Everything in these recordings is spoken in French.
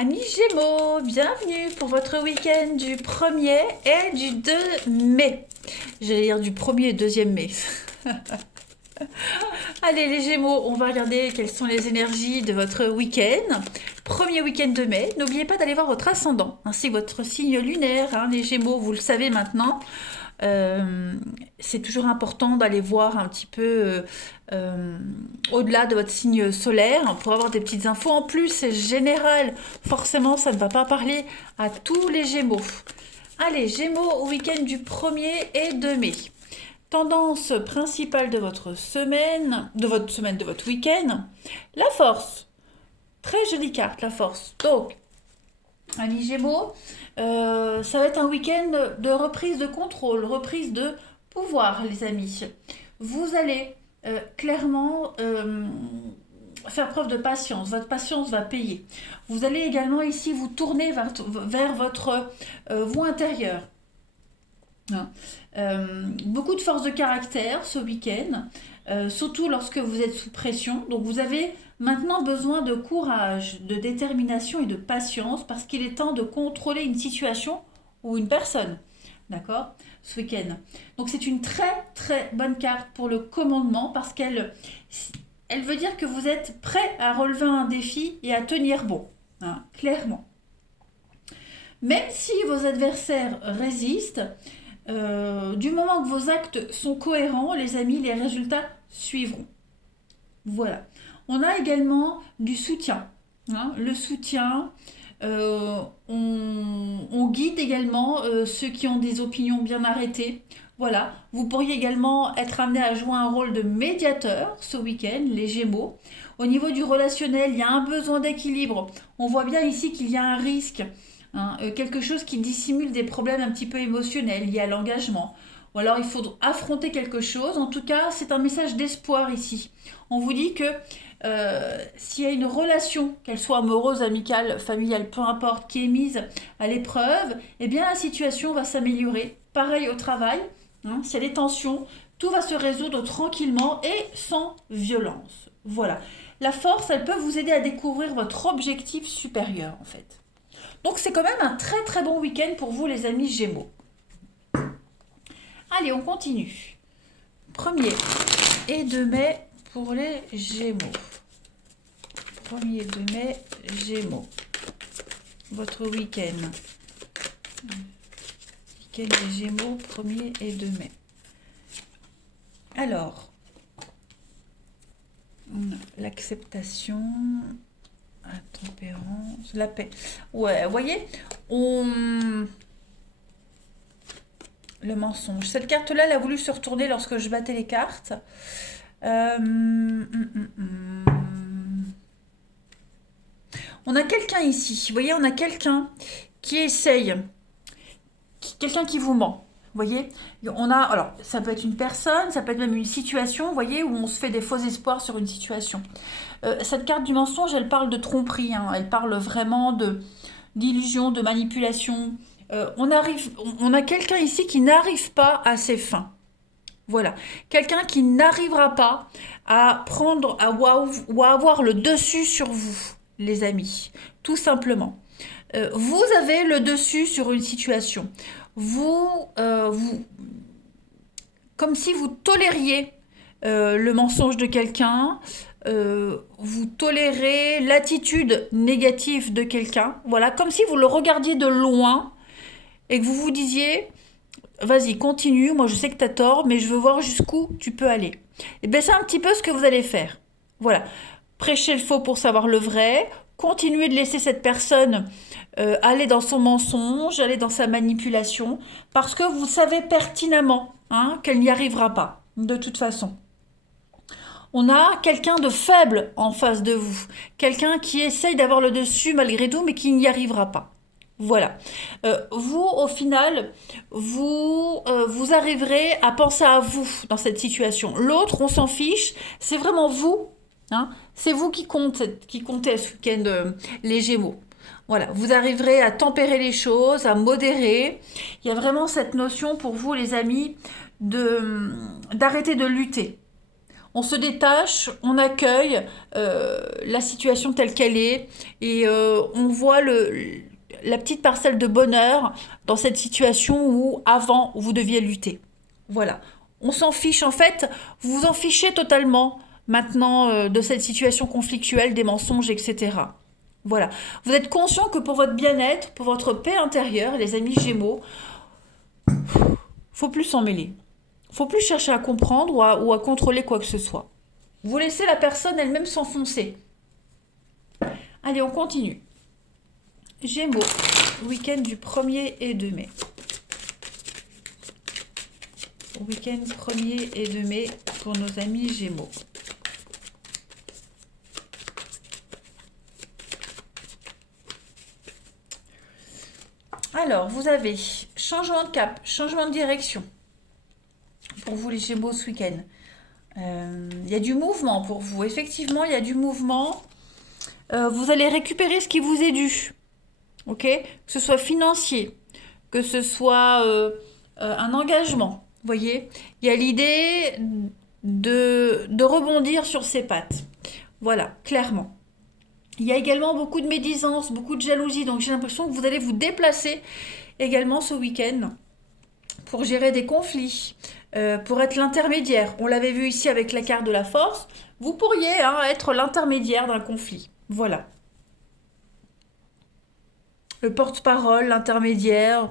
Amis Gémeaux, bienvenue pour votre week-end du 1er et du 2 mai. J'allais dire du 1er et 2e mai. Allez les Gémeaux, on va regarder quelles sont les énergies de votre week-end. Premier week-end de mai. N'oubliez pas d'aller voir votre ascendant, ainsi que votre signe lunaire. Hein, les Gémeaux, vous le savez maintenant. C'est toujours important d'aller voir un petit peu au-delà de votre signe solaire pour avoir des petites infos. En plus, c'est général. Forcément, ça ne va pas parler à tous les Gémeaux. Allez, Gémeaux au week-end du 1er et 2 mai. Tendance principale de votre semaine, de votre week-end, la force. Très jolie carte, la force. Donc, amis Gémeaux, ça va être un week-end de reprise de contrôle, reprise de pouvoir, les amis. Vous allez clairement faire preuve de patience. Votre patience va payer. Vous allez également ici vous tourner vers votre voie intérieure. Beaucoup de force de caractère ce week-end, surtout lorsque vous êtes sous pression. Donc vous avez maintenant besoin de courage, de détermination et de patience parce qu'il est temps de contrôler une situation ou une personne. D'accord, ce week-end. Donc c'est une très très bonne carte pour le commandement parce qu'elle veut dire que vous êtes prêt à relever un défi et à tenir bon, hein, clairement. Même si vos adversaires résistent, du moment que vos actes sont cohérents, les amis, les résultats suivront. Voilà. On a également du soutien. Hein, le soutien, on guide également ceux qui ont des opinions bien arrêtées. Voilà. Vous pourriez également être amené à jouer un rôle de médiateur ce week-end, les Gémeaux. Au niveau du relationnel, il y a un besoin d'équilibre. On voit bien ici qu'il y a un risque. Hein, quelque chose qui dissimule des problèmes un petit peu émotionnels liés à l'engagement. Ou alors il faut affronter quelque chose. En tout cas, c'est un message d'espoir ici. On vous dit que s'il y a une relation, qu'elle soit amoureuse, amicale, familiale, peu importe, qui est mise à l'épreuve, eh bien la situation va s'améliorer. Pareil au travail, hein, s'il y a des tensions, tout va se résoudre tranquillement et sans violence. Voilà. La force, elle peut vous aider à découvrir votre objectif supérieur en fait. Donc c'est quand même un très très bon week-end pour vous les amis Gémeaux. Allez, on continue. 1er et 2 mai pour les Gémeaux. 1er et 2 mai, Gémeaux. Votre week-end. Week-end des Gémeaux, 1er et 2 mai. Alors, l'acceptation... La tempérance, la paix. Ouais, vous voyez, le mensonge. Cette carte-là, elle a voulu se retourner lorsque je battais les cartes. On a quelqu'un ici. Vous voyez, on a quelqu'un qui essaye. Quelqu'un qui vous ment. Vous voyez, alors ça peut être une personne, ça peut être même une situation, vous voyez, où on se fait des faux espoirs sur une situation. Cette carte du mensonge, elle parle de tromperie, hein, elle parle vraiment d'illusion, de manipulation. On a quelqu'un ici qui n'arrive pas à ses fins. Voilà, quelqu'un qui n'arrivera pas à prendre ou à avoir le dessus sur vous, les amis, tout simplement. Vous avez le dessus sur une situation. Comme si vous tolériez le mensonge de quelqu'un, vous tolérez l'attitude négative de quelqu'un, voilà, comme si vous le regardiez de loin et que vous vous disiez, vas-y, continue, moi je sais que tu as tort, mais je veux voir jusqu'où tu peux aller. Et bien c'est un petit peu ce que vous allez faire. Voilà, prêcher le faux pour savoir le vrai, continuer de laisser cette personne aller dans son mensonge, aller dans sa manipulation, parce que vous savez pertinemment qu'elle n'y arrivera pas, de toute façon. On a quelqu'un de faible en face de vous, quelqu'un qui essaye d'avoir le dessus malgré tout, mais qui n'y arrivera pas. Voilà. Vous, au final, vous arriverez à penser à vous dans cette situation. L'autre, on s'en fiche, c'est vraiment vous. Hein, c'est vous qui comptez ce week-end, les Gémeaux. Voilà, vous arriverez à tempérer les choses, à modérer. Il y a vraiment cette notion pour vous, les amis, d'arrêter de lutter. on se détache, on accueille la situation telle qu'elle est et on voit la petite parcelle de bonheur dans cette situation où avant vous deviez lutter. Voilà. On s'en fiche en fait, vous vous en fichez totalement maintenant de cette situation conflictuelle, des mensonges, etc. Voilà. Vous êtes conscient que pour votre bien-être, pour votre paix intérieure, les amis Gémeaux, faut plus s'en mêler. Faut plus chercher à comprendre ou à contrôler quoi que ce soit. Vous laissez la personne elle-même s'enfoncer. Allez, on continue. Gémeaux, week-end du 1er et 2 mai. Week-end 1er et 2 mai pour nos amis Gémeaux. Alors, vous avez changement de cap, changement de direction pour vous les Gémeaux ce week-end. Il y a du mouvement pour vous. Effectivement, il y a du mouvement. Vous allez récupérer ce qui vous est dû. Ok? Que ce soit financier, que ce soit un engagement. Vous voyez? Il y a l'idée de rebondir sur ses pattes. Voilà, clairement. Il y a également beaucoup de médisance, beaucoup de jalousie. Donc j'ai l'impression que vous allez vous déplacer également ce week-end pour gérer des conflits, pour être l'intermédiaire. On l'avait vu ici avec la carte de la force. Vous pourriez être l'intermédiaire d'un conflit. Voilà. Le porte-parole, l'intermédiaire,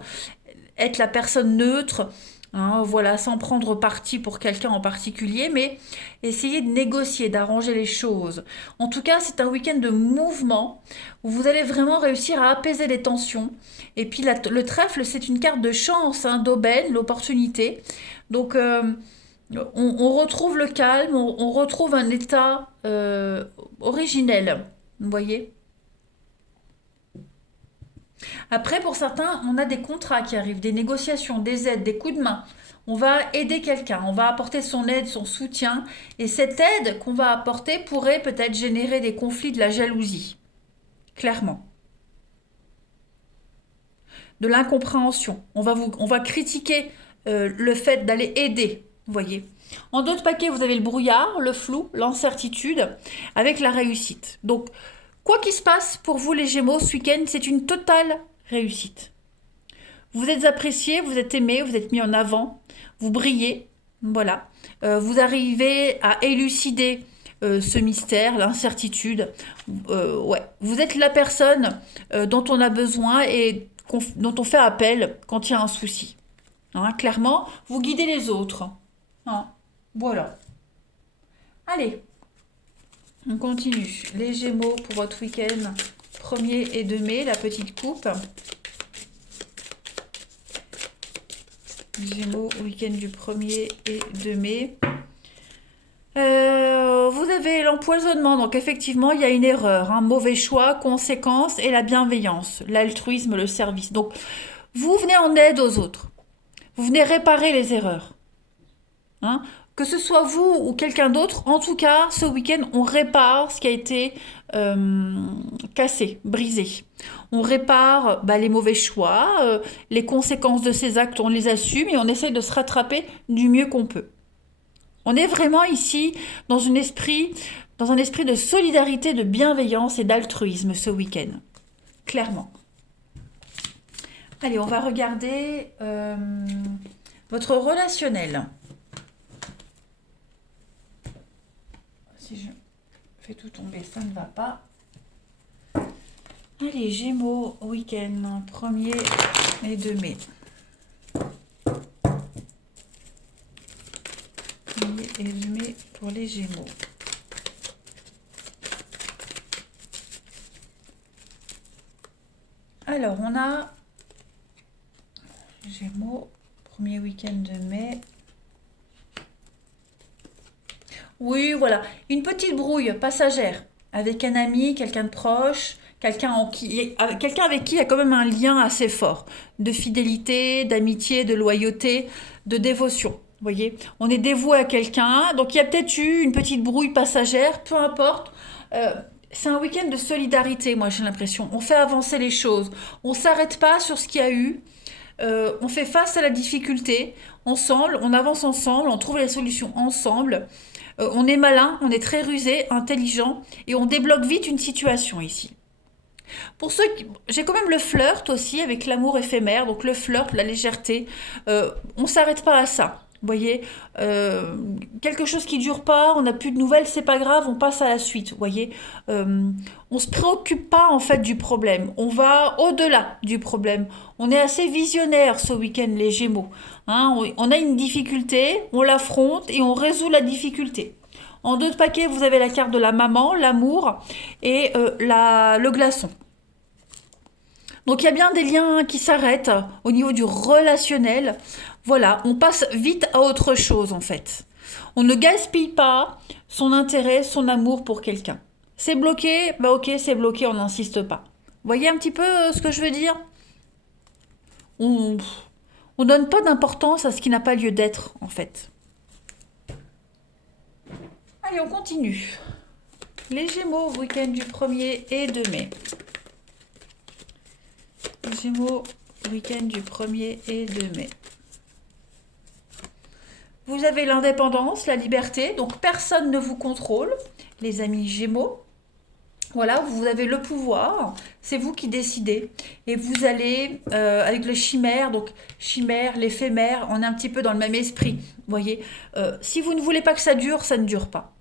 être la personne neutre. Voilà, sans prendre parti pour quelqu'un en particulier, mais essayer de négocier, d'arranger les choses. En tout cas, c'est un week-end de mouvement où vous allez vraiment réussir à apaiser les tensions. Et puis le trèfle, c'est une carte de chance, d'aubaine, l'opportunité. Donc, on retrouve le calme, on retrouve un état originel. Vous voyez ? Après, pour certains, on a des contrats qui arrivent, des négociations, des aides, des coups de main. On va aider quelqu'un, on va apporter son aide, son soutien. Et cette aide qu'on va apporter pourrait peut-être générer des conflits, de la jalousie. Clairement. De l'incompréhension. On va critiquer le fait d'aller aider, vous voyez. En d'autres paquets, vous avez le brouillard, le flou, l'incertitude, avec la réussite. Donc, quoi qu'il se passe pour vous les Gémeaux ce week-end, c'est une totale réussite. Vous êtes apprécié, vous êtes aimé, vous êtes mis en avant, vous brillez, voilà. Vous arrivez à élucider ce mystère, l'incertitude. Ouais. Vous êtes la personne dont on a besoin et dont on fait appel quand il y a un souci. Clairement, vous guidez les autres. Voilà. Allez. On continue. Les Gémeaux pour votre week-end 1er et 2 mai, la petite coupe. Gémeaux, week-end du 1er et 2 mai. Vous avez l'empoisonnement, donc effectivement, il y a une erreur, un mauvais choix, conséquence et la bienveillance, l'altruisme, le service. Donc, vous venez en aide aux autres. Vous venez réparer les erreurs. Que ce soit vous ou quelqu'un d'autre, en tout cas, ce week-end, on répare ce qui a été cassé, brisé. On répare les mauvais choix, les conséquences de ces actes, on les assume et on essaie de se rattraper du mieux qu'on peut. On est vraiment ici dans un esprit de solidarité, de bienveillance et d'altruisme ce week-end. Clairement. Allez, on va regarder votre relationnel. Si je fais tout tomber, ça ne va pas. Allez, Gémeaux, week-end, 1er et 2 mai. 1er et 2 mai pour les Gémeaux. Alors, on a Gémeaux, 1er week-end de mai. Oui, voilà, une petite brouille passagère avec un ami, quelqu'un de proche, quelqu'un avec qui il y a quand même un lien assez fort de fidélité, d'amitié, de loyauté, de dévotion. Vous voyez, on est dévoué à quelqu'un, donc il y a peut-être eu une petite brouille passagère, peu importe. C'est un week-end de solidarité, moi j'ai l'impression. On fait avancer les choses. On ne s'arrête pas sur ce qu'il y a eu. On fait face à la difficulté ensemble, on avance ensemble, on trouve les solutions ensemble. On est malin, on est très rusé, intelligent et on débloque vite une situation ici. Pour ceux qui... J'ai quand même le flirt aussi avec l'amour éphémère, donc le flirt, la légèreté. On s'arrête pas à ça. Vous voyez, quelque chose qui dure pas, on n'a plus de nouvelles, c'est pas grave, on passe à la suite. Vous voyez, on se préoccupe pas en fait du problème, on va au-delà du problème. On est assez visionnaire ce week-end les Gémeaux. Hein, on a une difficulté, on l'affronte et on résout la difficulté. En deux de paquets, vous avez la carte de la maman, l'amour et le glaçon. Donc il y a bien des liens qui s'arrêtent au niveau du relationnel. Voilà, on passe vite à autre chose en fait. On ne gaspille pas son intérêt, son amour pour quelqu'un. C'est bloqué, bah ok, c'est bloqué, on n'insiste pas. Vous voyez un petit peu ce que je veux dire? On donne pas d'importance à ce qui n'a pas lieu d'être en fait. Allez, on continue. Les Gémeaux, week-end du 1er et 2 mai. Les Gémeaux, week-end du 1er et 2 mai. Vous avez l'indépendance, la liberté, donc personne ne vous contrôle, les amis Gémeaux. Voilà, vous avez le pouvoir, c'est vous qui décidez. Et vous allez avec le chimère, donc chimère, l'éphémère, on est un petit peu dans le même esprit. Vous voyez, si vous ne voulez pas que ça ne dure pas.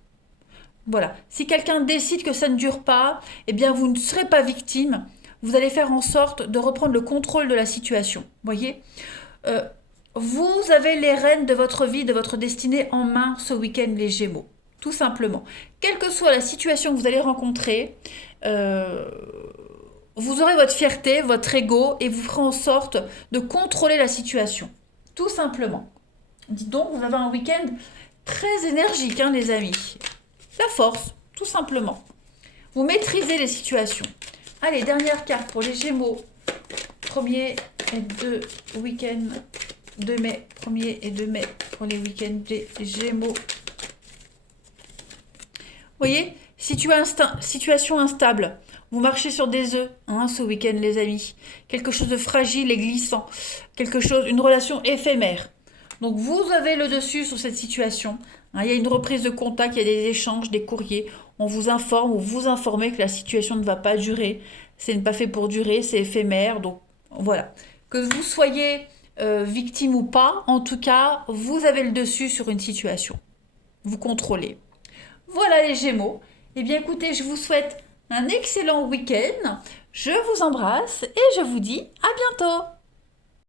Voilà, si quelqu'un décide que ça ne dure pas, eh bien vous ne serez pas victime. Vous allez faire en sorte de reprendre le contrôle de la situation. Vous voyez, vous avez les rênes de votre vie, de votre destinée en main ce week-end, les Gémeaux. Tout simplement. Quelle que soit la situation que vous allez rencontrer, vous aurez votre fierté, votre ego, et vous ferez en sorte de contrôler la situation. Tout simplement. Dites donc, vous avez un week-end très énergique, hein, les amis. La force, tout simplement. Vous maîtrisez les situations. Allez, dernière carte pour les Gémeaux. 1er et 2 week-end 2 mai. 1er et 2 mai pour les week-ends des Gémeaux. Vous voyez, situation instable. Vous marchez sur des œufs hein, ce week-end, les amis. Quelque chose de fragile et glissant. Une relation éphémère. Donc, vous avez le dessus sur cette situation. Hein, il y a une reprise de contact, il y a des échanges, des courriers. On vous informe ou vous informez que la situation ne va pas durer. C'est pas fait pour durer, c'est éphémère. Donc, voilà. Que vous soyez victime ou pas, en tout cas, vous avez le dessus sur une situation. Vous contrôlez. Voilà les Gémeaux. Eh bien écoutez, je vous souhaite un excellent week-end. Je vous embrasse et je vous dis à bientôt.